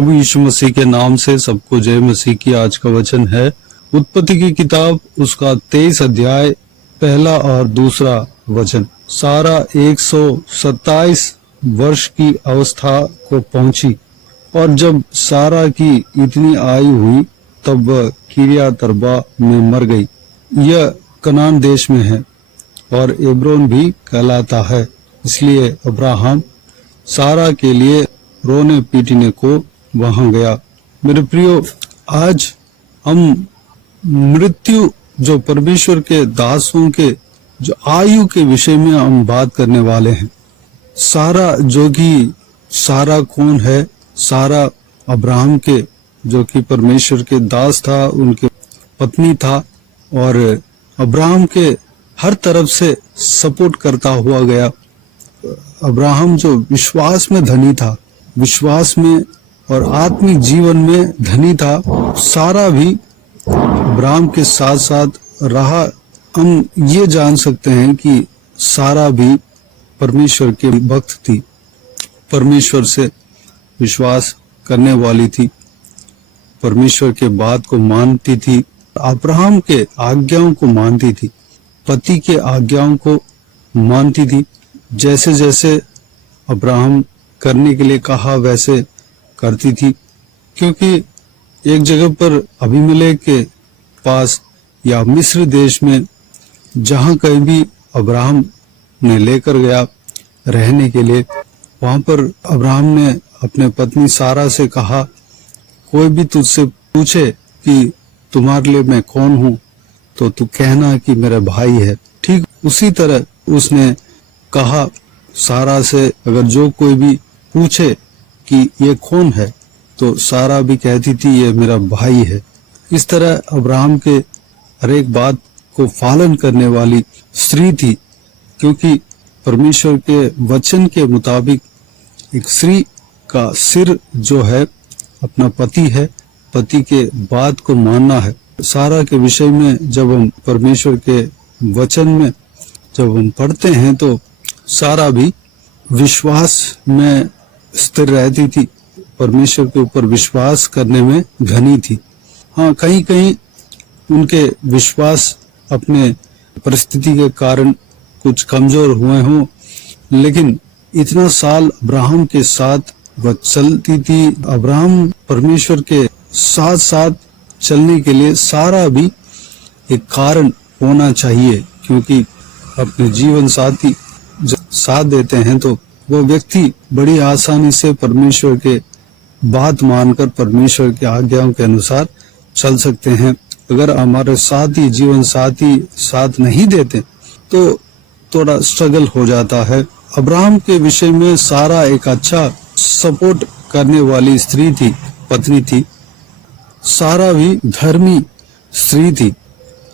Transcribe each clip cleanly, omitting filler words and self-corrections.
प्रभु यीशु मसीह के नाम से सबको जय मसीह की। आज का वचन है उत्पत्ति की किताब, उसका 23 अध्याय, पहला और दूसरा वचन। सारा 127 वर्ष की अवस्था को पहुंची और जब सारा की इतनी आयु हुई तब वह किरियत अर्बा में मर गई। यह कनान देश में है और एब्रोन भी कहलाता है। इसलिए अब्राहम सारा के लिए रोने पीटने को वहां गया। मेरे प्रियो, आज हम मृत्यु जो परमेश्वर के दासों के जो आयु के विषय में हम बात करने वाले हैं। सारा जो कि सारा कौन है? सारा अब्राहम के जो कि परमेश्वर के दास था, उनके पत्नी था और अब्राहम के हर तरफ से सपोर्ट करता हुआ गया। अब्राहम जो विश्वास में धनी था, विश्वास में और आत्मिक जीवन में धनी था, सारा भी अब्राहम के साथ साथ रहा। हम ये जान सकते हैं कि सारा भी परमेश्वर के भक्त थी, परमेश्वर से विश्वास करने वाली थी, परमेश्वर के बात को मानती थी, अब्राहम के आज्ञाओं को मानती थी, पति के आज्ञाओं को मानती थी। जैसे जैसे अब्राहम करने के लिए कहा वैसे करती थी, क्योंकि एक जगह पर अबीमेलेक के पास या मिस्र देश में जहां कहीं भी अब्राहम ने लेकर गया रहने के लिए, वहां पर अब्राहम ने अपने पत्नी सारा से कहा, कोई भी तुझसे पूछे कि तुम्हारे लिए मैं कौन हूं तो तू कहना कि मेरा भाई है। ठीक उसी तरह उसने कहा सारा से, अगर जो कोई भी पूछे कि ये कौन है तो सारा भी कहती थी ये मेरा भाई है। इस तरह अब्राहम के हर एक बात को पालन करने वाली स्त्री थी, क्योंकि परमेश्वर के वचन के मुताबिक एक स्त्री का सिर जो है अपना पति है, पति के बात को मानना है। सारा के विषय में जब हम परमेश्वर के वचन में जब हम पढ़ते हैं तो सारा भी विश्वास में स्थिर रहती थी, परमेश्वर के ऊपर विश्वास करने में धनी थी। हाँ, कहीं कहीं उनके विश्वास अपने परिस्थिति के कारण कुछ कमजोर हुए हों, लेकिन इतना साल अब्राहम के साथ वह चलती थी। अब्राहम परमेश्वर के साथ साथ चलने के लिए सारा भी एक कारण होना चाहिए, क्योंकि अपने जीवन साथी जब साथ देते हैं तो वो व्यक्ति बड़ी आसानी से परमेश्वर के बात मानकर परमेश्वर के आज्ञाओं के अनुसार चल सकते हैं। अगर हमारे साथी जीवन साथी साथ नहीं देते तो थोड़ा स्ट्रगल हो जाता है। अब्राहम के विषय में सारा एक अच्छा सपोर्ट करने वाली स्त्री थी, पत्नी थी। सारा भी धर्मी स्त्री थी।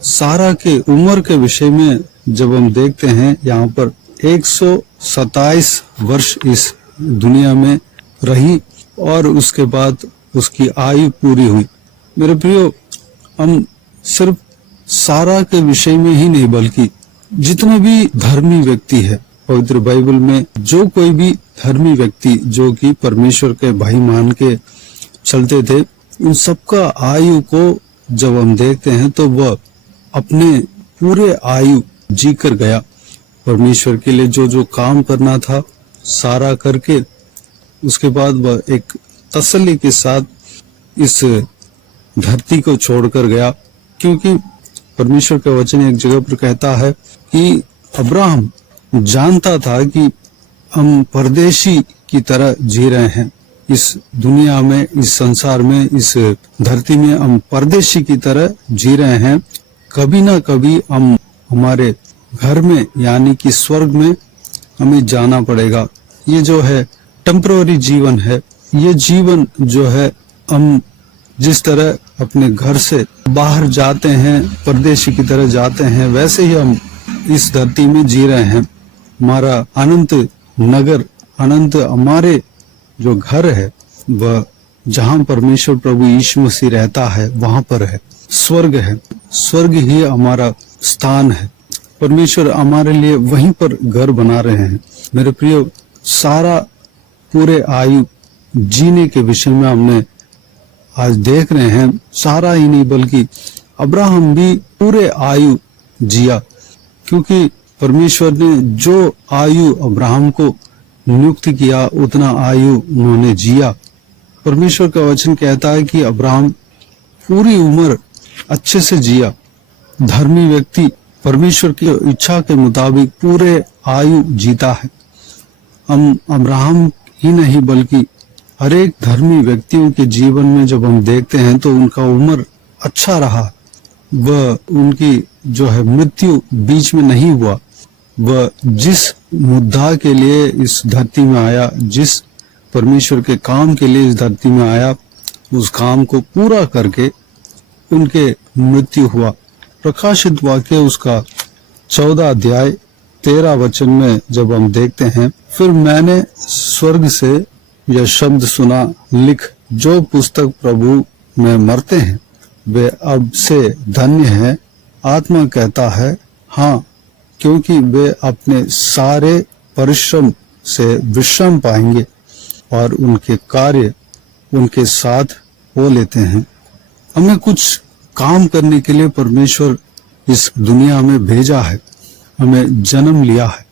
सारा के उम्र के विषय में जब हम देखते हैं, यहाँ पर 127 वर्ष इस दुनिया में रही और उसके बाद उसकी आयु पूरी हुई। मेरे प्रियो, हम सिर्फ सारा के विषय में ही नहीं बल्कि जितने भी धर्मी व्यक्ति है पवित्र बाइबल में, जो कोई भी धर्मी व्यक्ति जो कि परमेश्वर के भाई मान के चलते थे, इन सबका आयु को जब हम देखते हैं तो वह अपने पूरे आयु जी कर गया। परमेश्वर के लिए जो जो काम करना था सारा करके उसके बाद वह एक तसल्ली के साथ इस धरती को छोड़कर गया, क्योंकि परमेश्वर का वचन एक जगह पर कहता है कि अब्राहम जानता था कि हम परदेशी की तरह जी रहे हैं इस दुनिया में, इस संसार में, इस धरती में हम परदेशी की तरह जी रहे हैं। कभी ना कभी हम हमारे घर में यानी कि स्वर्ग में हमें जाना पड़ेगा। ये जो है टेम्पररी जीवन है। ये जीवन जो है हम जिस तरह अपने घर से बाहर जाते हैं, परदेशी की तरह जाते हैं, वैसे ही हम इस धरती में जी रहे हैं। हमारा अनंत नगर, अनंत हमारे जो घर है वह जहाँ परमेश्वर प्रभु यीशु मसीह रहता है वहां पर है, स्वर्ग है। स्वर्ग ही हमारा स्थान है। परमेश्वर हमारे लिए वहीं पर घर बना रहे हैं। मेरे प्रियो, सारा पूरे आयु जीने के विषय में हमने आज देख रहे हैं। सारा ही नहीं बल्कि अब्राहम भी पूरे आयु जिया, क्योंकि परमेश्वर ने जो आयु अब्राहम को नियुक्त किया उतना आयु उन्होंने जिया। परमेश्वर का वचन कहता है कि अब्राहम पूरी उम्र अच्छे से जिया। धर्मी व्यक्ति परमेश्वर की इच्छा के मुताबिक पूरे आयु जीता है। हम अब्राहम ही नहीं बल्कि हर एक धर्मी व्यक्तियों के जीवन में जब हम देखते हैं तो उनका उम्र अच्छा रहा। वह उनकी जो है मृत्यु बीच में नहीं हुआ। वह जिस मुद्दा के लिए इस धरती में आया, जिस परमेश्वर के काम के लिए इस धरती में आया, उस काम को पूरा करके उनके मृत्यु हुआ। प्रकाशित वाक्य उसका 14 अध्याय 13 वचन में जब हम देखते हैं, फिर मैंने स्वर्ग से यह शब्द सुना, लिख, जो पुस्तक प्रभु में मरते हैं वे अब से धन्य हैं। आत्मा कहता है हाँ, क्योंकि वे अपने सारे परिश्रम से विश्राम पाएंगे और उनके कार्य उनके साथ हो लेते हैं। हमें कुछ काम करने के लिए परमेश्वर इस दुनिया में भेजा है, हमें जन्म लिया है।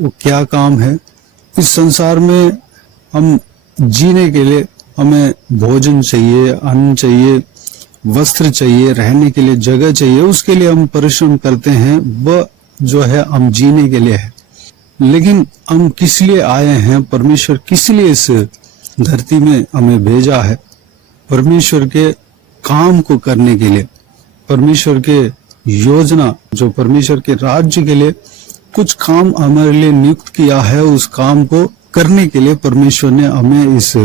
वो क्या काम है? इस संसार में हम जीने के लिए हमें भोजन चाहिए, अन्न चाहिए, वस्त्र चाहिए, रहने के लिए जगह चाहिए, उसके लिए हम परिश्रम करते हैं। वह जो है हम जीने के लिए है। लेकिन हम किस लिए आए हैं? परमेश्वर किस लिए इस धरती में हमें भेजा है? परमेश्वर के काम को करने के लिए, परमेश्वर के योजना, जो परमेश्वर के राज्य के लिए कुछ काम हमारे लिए नियुक्त किया है, उस काम को करने के लिए परमेश्वर ने हमें इस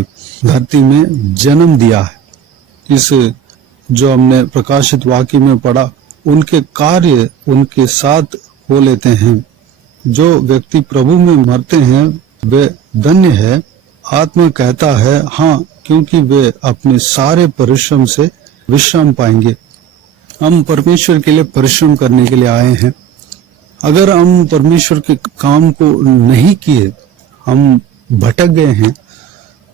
धरती में जन्म दिया है। इस जो हमने प्रकाशित वाक्य में पढ़ा, उनके कार्य उनके साथ हो लेते हैं। जो व्यक्ति प्रभु में मरते हैं वे धन्य है। आत्मा कहता है हाँ, क्योंकि वे अपने सारे परिश्रम से विश्राम पाएंगे। हम परमेश्वर के लिए परिश्रम करने के लिए आए हैं। अगर हम परमेश्वर के काम को नहीं किए, हम भटक गए हैं,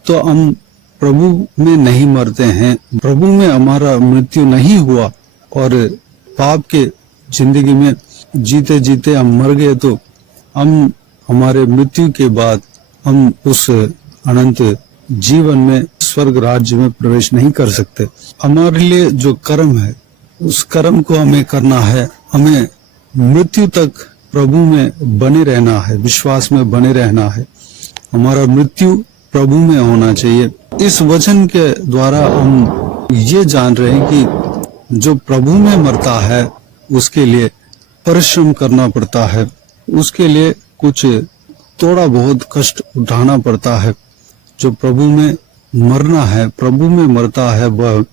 तो हम प्रभु में नहीं मरते हैं, प्रभु में हमारा मृत्यु नहीं हुआ और पाप के जिंदगी में जीते जीते हम मर गए, तो हम हमारे मृत्यु के बाद हम उस अनंत जीवन में, स्वर्ग राज्य में प्रवेश नहीं कर सकते। हमारे लिए जो कर्म है, उस कर्म को हमें करना है। हमें मृत्यु तक प्रभु में बने रहना है, विश्वास में बने रहना है। हमारा मृत्यु प्रभु में होना चाहिए। इस वचन के द्वारा हम ये जान रहे हैं कि जो प्रभु में मरता है उसके लिए परिश्रम करना पड़ता है, उसके लिए कुछ थोड़ा बहुत कष्ट उठाना पड़ता है। जो प्रभु में मरना है, प्रभु में मरता है, वह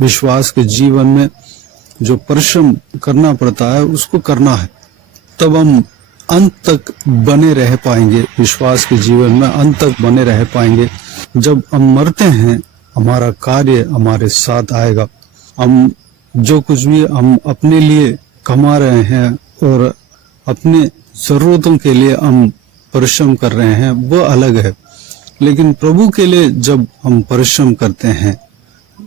विश्वास के जीवन में जो परिश्रम करना पड़ता है उसको करना है। तब हम अंत तक बने रह पाएंगे, विश्वास के जीवन में अंत तक बने रह पाएंगे। जब हम मरते हैं, हमारा कार्य हमारे साथ आएगा। हम जो कुछ भी हम अपने लिए कमा रहे हैं और अपने जरूरतों के लिए हम परिश्रम कर रहे हैं, वो अलग है। लेकिन प्रभु के लिए जब हम परिश्रम करते हैं,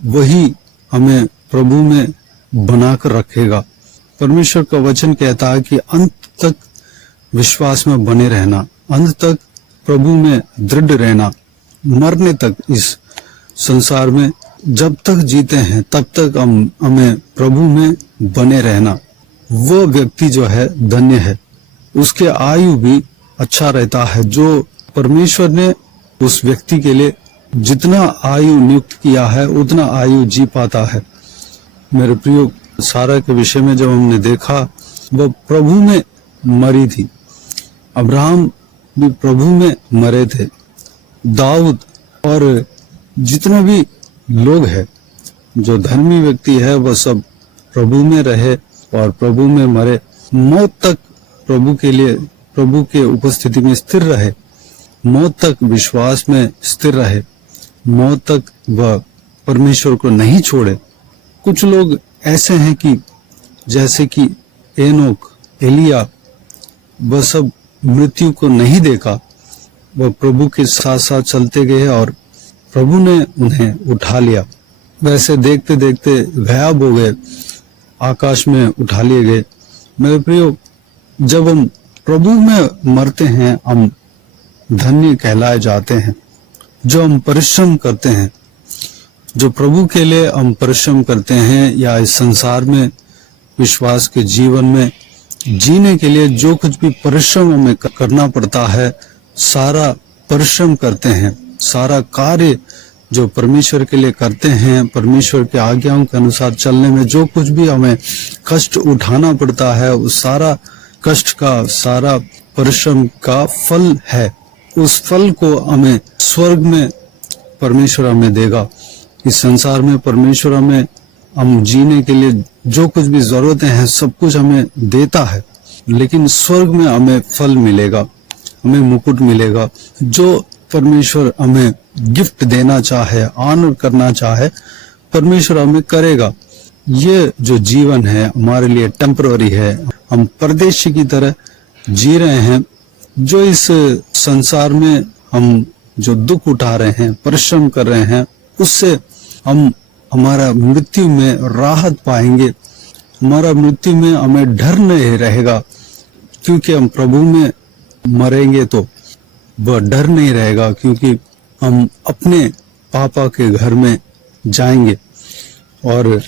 वही हमें प्रभु में बनाकर रखेगा। परमेश्वर का वचन कहता है कि अंत तक विश्वास में बने रहना, अंत तक प्रभु में दृढ़ रहना, मरने तक इस संसार में जब तक जीते हैं तब तक हमें प्रभु में बने रहना। वो व्यक्ति जो है धन्य है, उसके आयु भी अच्छा रहता है। जो परमेश्वर ने उस व्यक्ति के लिए जितना आयु नियुक्त किया है उतना आयु जी पाता है। मेरे प्रियो, सारा के विषय में जब हमने देखा, वह प्रभु में मरी थी। अब्राहम भी प्रभु में मरे थे। दाऊद और जितने भी लोग हैं, जो धर्मी व्यक्ति है, वह सब प्रभु में रहे और प्रभु में मरे। मौत तक प्रभु के लिए, प्रभु के उपस्थिति में स्थिर रहे, मौत तक विश्वास में स्थिर रहे, मौत तक वह परमेश्वर को नहीं छोड़े। कुछ लोग ऐसे हैं कि जैसे कि एनोक, एलिया, वह सब मृत्यु को नहीं देखा, वह प्रभु के साथ साथ चलते गए और प्रभु ने उन्हें उठा लिया। वैसे देखते देखते गायब हो गए, आकाश में उठा लिए गए। मेरे प्रियो, जब हम प्रभु में मरते हैं हम धन्य कहलाए जाते हैं। जो हम परिश्रम करते हैं, जो प्रभु के लिए हम परिश्रम करते हैं, या इस संसार में विश्वास के जीवन में जीने के लिए जो कुछ भी परिश्रम हमें करना पड़ता है, सारा परिश्रम करते हैं, सारा कार्य जो परमेश्वर के लिए करते हैं, परमेश्वर के आज्ञाओं के अनुसार चलने में जो कुछ भी हमें कष्ट उठाना पड़ता है, उस सारा कष्ट का, सारा परिश्रम का फल है। उस फल को हमें स्वर्ग में परमेश्वर हमें देगा। इस संसार में परमेश्वर हमें, हम जीने के लिए जो कुछ भी जरूरतें हैं सब कुछ हमें देता है, लेकिन स्वर्ग में हमें फल मिलेगा, हमें मुकुट मिलेगा। जो परमेश्वर हमें गिफ्ट देना चाहे, ऑनर करना चाहे, परमेश्वर हमें करेगा। ये जो जीवन है हमारे लिए टेम्पररी है। हम परदेशी की तरह जी रहे हैं। जो इस संसार में हम जो दुख उठा रहे हैं, परिश्रम कर रहे हैं, उससे हम हमारा मृत्यु में राहत पाएंगे। हमारा मृत्यु में हमें डर नहीं रहेगा, क्योंकि हम प्रभु में मरेंगे तो वह डर नहीं रहेगा, क्योंकि हम अपने पापा के घर में जाएंगे और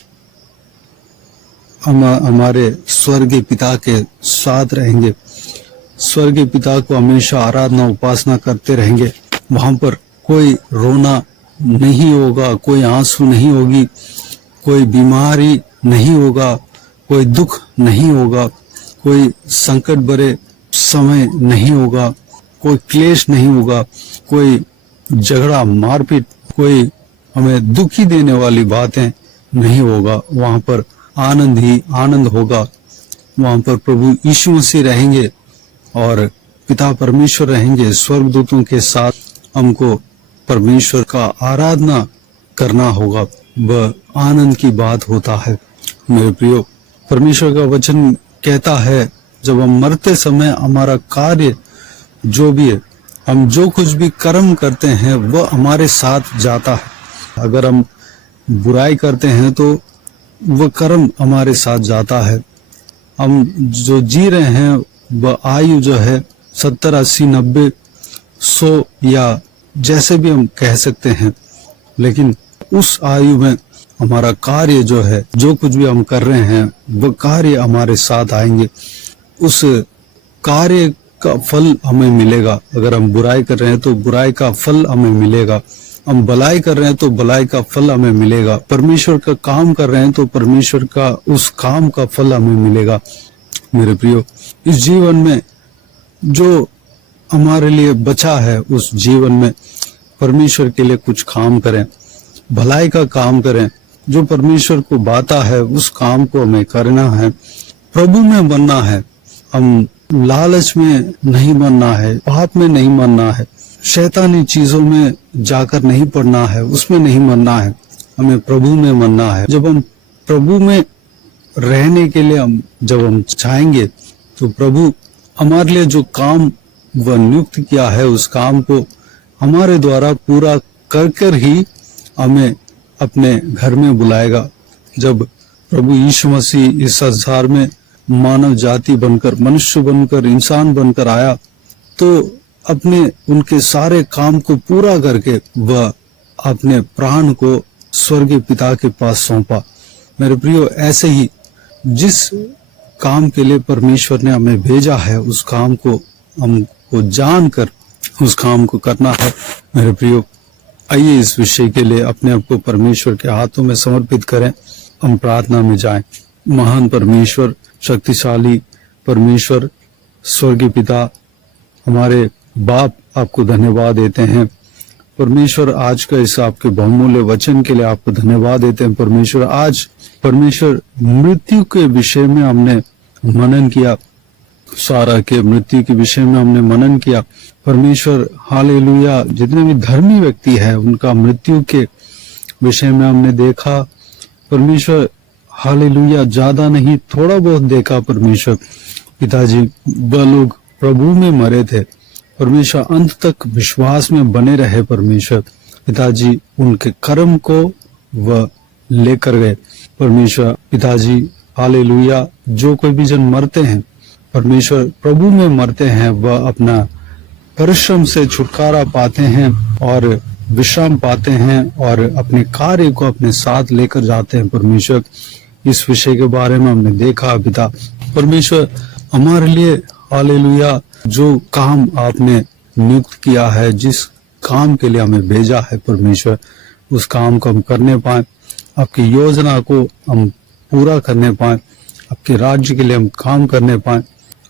हमारे स्वर्गीय पिता के साथ रहेंगे। स्वर्गीय पिता को हमेशा आराधना उपासना करते रहेंगे। वहां पर कोई रोना नहीं होगा, कोई आंसू नहीं होगी, कोई बीमारी नहीं होगा, कोई दुख नहीं होगा, कोई संकट भरे समय नहीं होगा, कोई क्लेश नहीं होगा, कोई झगड़ा मारपीट, कोई हमें दुखी देने वाली बातें नहीं होगा। वहां पर आनंद ही आनंद होगा। वहां पर प्रभु यीशु मसीह रहेंगे और पिता परमेश्वर रहेंगे। स्वर्गदूतों के साथ हमको परमेश्वर का आराधना करना होगा। वह आनंद की बात होता है। मेरे प्रियो, परमेश्वर का वचन कहता है, जब हम मरते समय हमारा कार्य जो भी है, हम जो कुछ भी कर्म करते हैं वह हमारे साथ जाता है। अगर हम बुराई करते हैं तो वह कर्म हमारे साथ जाता है। हम जो जी रहे हैं वह आयु जो है 70, 80, 90, 100 या जैसे भी हम कह सकते हैं, लेकिन उस आयु में हमारा कार्य जो है, जो कुछ भी हम कर रहे हैं वह कार्य हमारे साथ आएंगे। उस कार्य का फल हमें मिलेगा। अगर हम बुराई कर रहे हैं तो बुराई का फल हमें मिलेगा। हम भलाई कर रहे हैं तो भलाई का फल हमें मिलेगा। परमेश्वर का काम कर रहे हैं तो परमेश्वर का उस काम का फल हमें मिलेगा। मेरे प्रियो, इस जीवन में जो हमारे लिए बचा है, उस जीवन में परमेश्वर के लिए कुछ काम करें, भलाई का काम करें। जो परमेश्वर को बाता है उस काम को हमें करना है। प्रभु में बनना है। हम लालच में नहीं बनना है, पाप में नहीं बनना है, शैतानी चीजों में जाकर नहीं पड़ना है, उसमें नहीं मरना है। हमें प्रभु में मरना है। जब हम प्रभु में रहने के लिए जब हम चाहेंगे तो प्रभु हमारे लिए जो काम वह नियुक्त किया है उस काम को हमारे द्वारा पूरा कर ही हमें अपने घर में बुलाएगा। जब प्रभु यीशु मसीह इस संसार में मानव जाति बनकर, मनुष्य बनकर, इंसान बनकर आया तो अपने उनके सारे काम को पूरा करके वह अपने प्राण को स्वर्गीय पिता के पास सौंपा। मेरे प्रियो, ऐसे ही जिस काम के लिए परमेश्वर ने हमें भेजा है उस काम को हमको जानकर उस काम को करना है। मेरे प्रियो, आइए इस विषय के लिए अपने आप को परमेश्वर के हाथों में समर्पित करें। हम प्रार्थना में जाएं। महान परमेश्वर, शक्तिशाली परमेश्वर, स्वर्गीय पिता, हमारे बाप, आपको धन्यवाद देते हैं। परमेश्वर, आज का इस आपके बहुमूल्य वचन के लिए आपको धन्यवाद देते हैं। परमेश्वर, आज परमेश्वर मृत्यु के विषय में हमने मनन किया, सारा के मृत्यु के विषय में हमने मनन किया। परमेश्वर, हालेलुया, जितने भी धर्मी व्यक्ति है उनका मृत्यु के विषय में हमने देखा। परमेश्वर, हालेलुया, ज्यादा नहीं थोड़ा बहुत देखा। परमेश्वर पिताजी, वह लोग प्रभु में मरे थे। परमेश्वर, अंत तक विश्वास में बने रहे। परमेश्वर, पिताजी उनके कर्म को वह लेकर गए। परमेश्वर पिताजी हालेलुया, जो कोई भी जन मरते हैं परमेश्वर प्रभु में मरते हैं, वह अपना परिश्रम से छुटकारा पाते हैं और विश्राम पाते हैं और अपने कार्य को अपने साथ लेकर जाते हैं। परमेश्वर इस विषय के बारे में हमने देखा पिता। परमेश्वर हमारे लिए हालेलुया जो काम आपने नियुक्त किया है, जिस काम के लिए हमें भेजा है परमेश्वर, उस काम को हम करने पाए, आपकी योजना को हम पूरा करने पाए, आपके राज्य के लिए हम काम करने पाए,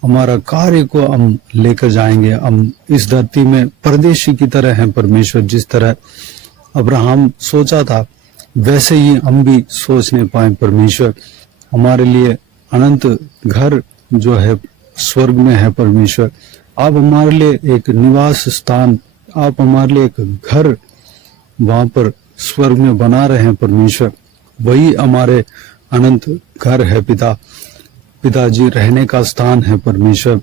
हमारा कार्य को हम लेकर जाएंगे। हम इस धरती में परदेशी की तरह हैं परमेश्वर। जिस तरह अब्राहम सोचा था वैसे ही हम भी सोचने पाए परमेश्वर। हमारे लिए अनंत घर जो है स्वर्ग में है परमेश्वर। आप हमारे लिए एक निवास स्थान, आप हमारे लिए एक घर वहां पर स्वर्ग में बना रहे हैं परमेश्वर। वही हमारे अनंत घर है पिता। पिताजी रहने का स्थान है परमेश्वर।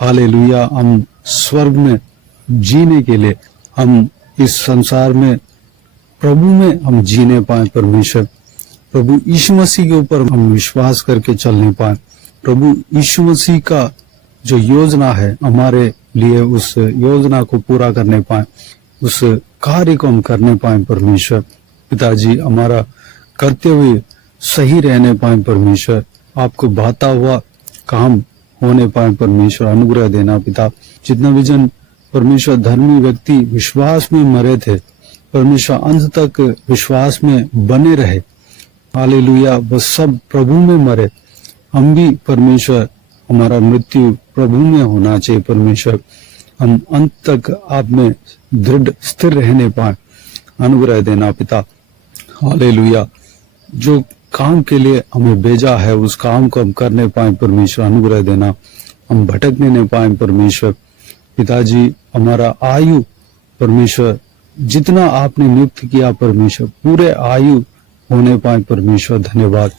हालेलुया, हम स्वर्ग में जीने के लिए हम इस संसार में प्रभु में हम जीने पाए परमेश्वर। प्रभु यीशु मसीह के ऊपर हम विश्वास करके चलने पाए। प्रभु यीशु मसीह का जो योजना है हमारे लिए, उस योजना को पूरा करने पाए, उस कार्य को हम करने पाए परमेश्वर। पिताजी हमारा करते हुए सही रहने पाए परमेश्वर। आपको भाता हुआ काम होने पाए परमेश्वर, अनुग्रह देना पिता। जितना भी जन परमेश्वर धर्मी व्यक्ति विश्वास में मरे थे परमेश्वर, अंत तक विश्वास में बने रहे। हालेलुया, बस सब प्रभु में मरे। हम भी परमेश्वर, हमारा मृत्यु प्रभु में होना चाहिए परमेश्वर। हम अंत तक आप में दृढ़ स्थिर रहने पाए, अनुग्रह देना पिता। हालेलुया, जो काम के लिए हमें भेजा है उस काम को हम करने पाए परमेश्वर, अनुग्रह देना। हम भटकने नहीं पाए परमेश्वर। पिताजी हमारा आयु परमेश्वर जितना आपने नियुक्त किया परमेश्वर, पूरे आयु होने पाए परमेश्वर। धन्यवाद,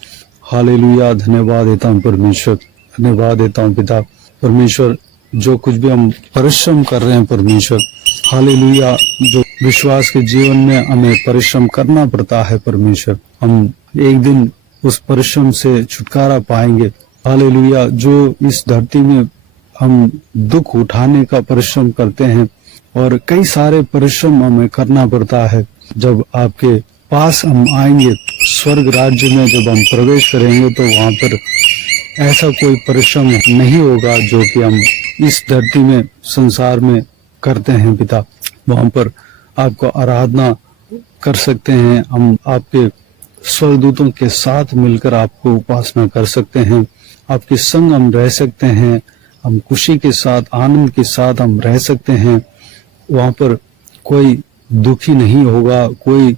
हालेलुया, धन्यवाद देता हूँ परमेश्वर, धन्यवाद देता हूँ पिता। परमेश्वर जो कुछ भी हम परिश्रम कर रहे हैं परमेश्वर, हालेलुया, जो विश्वास के जीवन में हमें परिश्रम करना पड़ता है परमेश्वर, हम एक दिन उस परिश्रम से छुटकारा पाएंगे। हालेलुया, जो इस धरती में हम दुख उठाने का परिश्रम करते हैं और कई सारे परिश्रम हमें करना पड़ता है, जब आपके पास हम आएंगे स्वर्ग राज्य में, जब हम प्रवेश करेंगे तो वहां पर ऐसा कोई परिश्रम नहीं होगा जो कि हम इस धरती में संसार में करते हैं पिता। वहां पर आपको आराधना कर सकते हैं, हम आपके स्वर्गदूतों के साथ मिलकर आपको उपासना कर सकते हैं, आपके संग हम रह सकते हैं, हम खुशी के साथ आनंद के साथ हम रह सकते हैं। वहां पर कोई दुखी नहीं होगा, कोई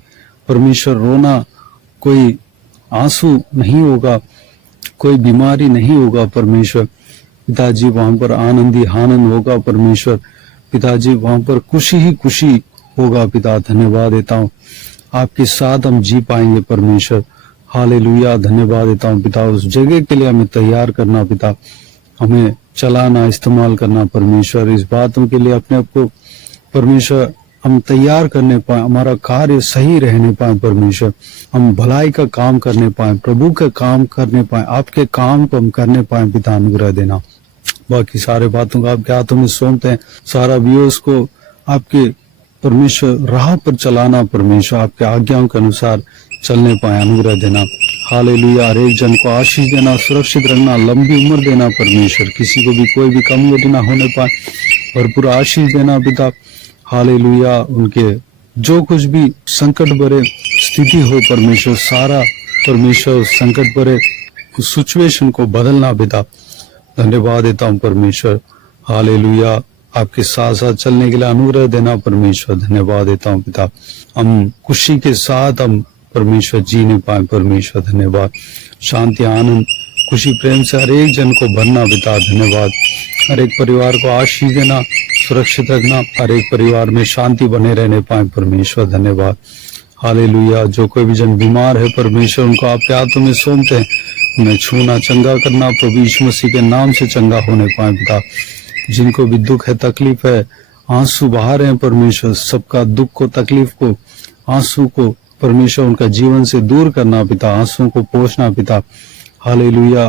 परमेश्वर रोना, कोई आंसू नहीं होगा, कोई बीमारी नहीं होगा परमेश्वर। पिताजी वहां पर आनंद ही आनंद होगा परमेश्वर। पिताजी वहां पर खुशी ही खुशी होगा पिता। धन्यवाद देता हूँ, आपके साथ हम जी पाएंगे परमेश्वर। हालेलुया, धन्यवाद देता हूँ पिता। उस जगह के लिए हमें तैयार करना पिता, हमें चलाना, इस्तेमाल करना परमेश्वर। इस बातों के लिए अपने आप को परमेश्वर हम तैयार करने पाए, हमारा कार्य सही रहने पाए परमेश्वर, हम भलाई का काम करने पाए, प्रभु का काम करने पाए, आपके काम को हम करने पाए पिता, अनुग्रह देना। बाकी सारे बातों को आपके हाथों में सौंपते हैं। सारा व्यूअर्स को आपके परमेश्वर राह पर चलाना परमेश्वर, आपके आज्ञाओं के अनुसार चलने पाए, अनुग्रह देना। हालेलुया, हर एक जन को आशीष देना, सुरक्षित रखना, लंबी उम्र देना परमेश्वर, किसी को भी कोई भी कमजोरी ना होने पाए, भरपूर आशीष देना पिता। हालेलुया, उनके जो कुछ भी संकट भरे स्थिति हो परमेश्वर, सारा परमेश्वर संकट भरे उस सिचुएशन को बदलना पिता। धन्यवाद देता हूँ परमेश्वर। हालेलुया, आपके साथ साथ चलने के लिए अनुग्रह देना परमेश्वर। धन्यवाद देता हूँ पिता। हम खुशी के साथ हम परमेश्वर जीने पाए परमेश्वर। धन्यवाद, शांति, आनंद, खुशी, प्रेम से हर एक जन को भरना पिता। धन्यवाद, हर एक परिवार को आशीष देना, सुरक्षित रखना, हर एक परिवार में शांति बने रहने पाए परमेश्वर। धन्यवाद, हालेलुया। जो कोई भी जन बीमार है परमेश्वर, उनको आपके हाथों में सौंपते हैं, उन्हें छूना, चंगा करना प्रभु यीशु मसीह के नाम से चंगा होने पाए पिता। जिनको भी दुख है, तकलीफ है, आंसू बहा रहे हैं परमेश्वर, सबका दुख को, तकलीफ को, आंसू को परमेश्वर उनका जीवन से दूर करना पिता, आंसू को पोंछना पिता। हालेलुया।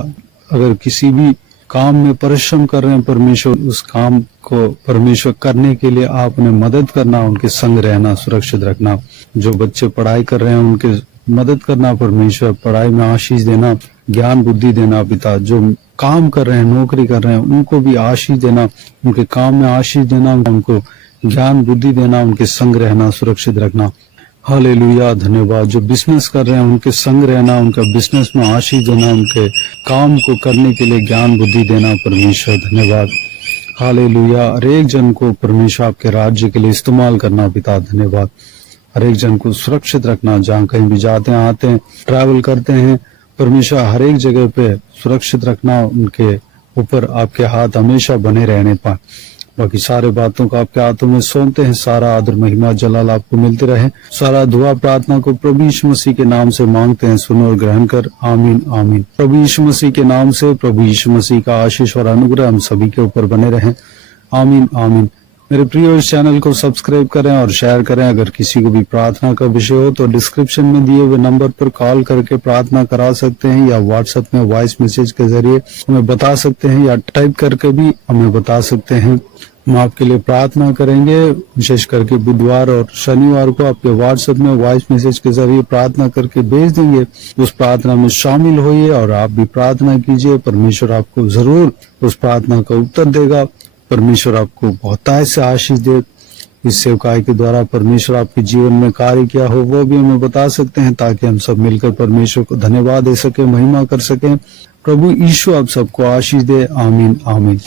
अगर किसी भी काम में परिश्रम कर रहे हैं परमेश्वर, उस काम को परमेश्वर करने के लिए आप उन्हें मदद करना, उनके संग रहना, सुरक्षित रखना। जो बच्चे पढ़ाई कर रहे हैं उनके मदद करना परमेश्वर, पढ़ाई में आशीष देना, ज्ञान बुद्धि देना पिता। जो काम कर रहे हैं, नौकरी कर रहे हैं, उनको भी आशीष देना, उनके काम में आशीष देना, उनको ज्ञान बुद्धि देना, उनके संग रहना, सुरक्षित रखना। हालेलुया। धन्यवाद। जो बिजनेस कर रहे हैं उनके संग रहना, उनका बिजनेस में आशीष देना, उनके काम को करने के लिए ज्ञान बुद्धि देना परमेश्वर। धन्यवाद। हालेलुया। हर एक जन को परमेश्वर आपके राज्य के लिए इस्तेमाल करना पिता। धन्यवाद। हर एक जन को सुरक्षित रखना, जहाँ कहीं भी जाते हैं, आते हैं, ट्रैवल करते हैं परमेश्वर, हर एक जगह पे सुरक्षित रखना, उनके ऊपर आपके हाथ हमेशा बने रहने पाए। बाकी सारे बातों को आपके हाथों में सौंपते हैं। सारा आदर महिमा जलाल आपको मिलते रहे। सारा दुआ प्रार्थना को प्रभु यीशु मसीह के नाम से मांगते हैं, सुनो और ग्रहण कर। आमीन आमीन। प्रभु यीशु मसीह के नाम से प्रभु यीशु मसीह का आशीष और अनुग्रह हम सभी के ऊपर बने रहे। आमीन आमीन। मेरे प्रिय, इस चैनल को सब्सक्राइब करें और शेयर करें। अगर किसी को भी प्रार्थना का विषय हो तो डिस्क्रिप्शन में दिए हुए नंबर पर कॉल करके प्रार्थना करा सकते हैं, या व्हाट्सएप में वॉइस मैसेज के जरिए हमें बता सकते हैं, या टाइप करके भी हमें बता सकते हैं। हम आपके लिए प्रार्थना करेंगे। विशेष करके बुधवार और शनिवार को आपके व्हाट्सएप में वॉइस मैसेज के जरिए प्रार्थना करके भेज देंगे। उस प्रार्थना में शामिल होइए और आप भी प्रार्थना कीजिए। परमेश्वर आपको जरूर उस प्रार्थना का उत्तर देगा। परमेश्वर आपको बहुतायत से आशीष दे। इस सेवकाई के द्वारा परमेश्वर आपके जीवन में कार्य किया हो वो भी हमें बता सकते हैं, ताकि हम सब मिलकर परमेश्वर को धन्यवाद दे सके, महिमा कर सकें। प्रभु यीशु आप सबको आशीष दे। आमीन आमीन।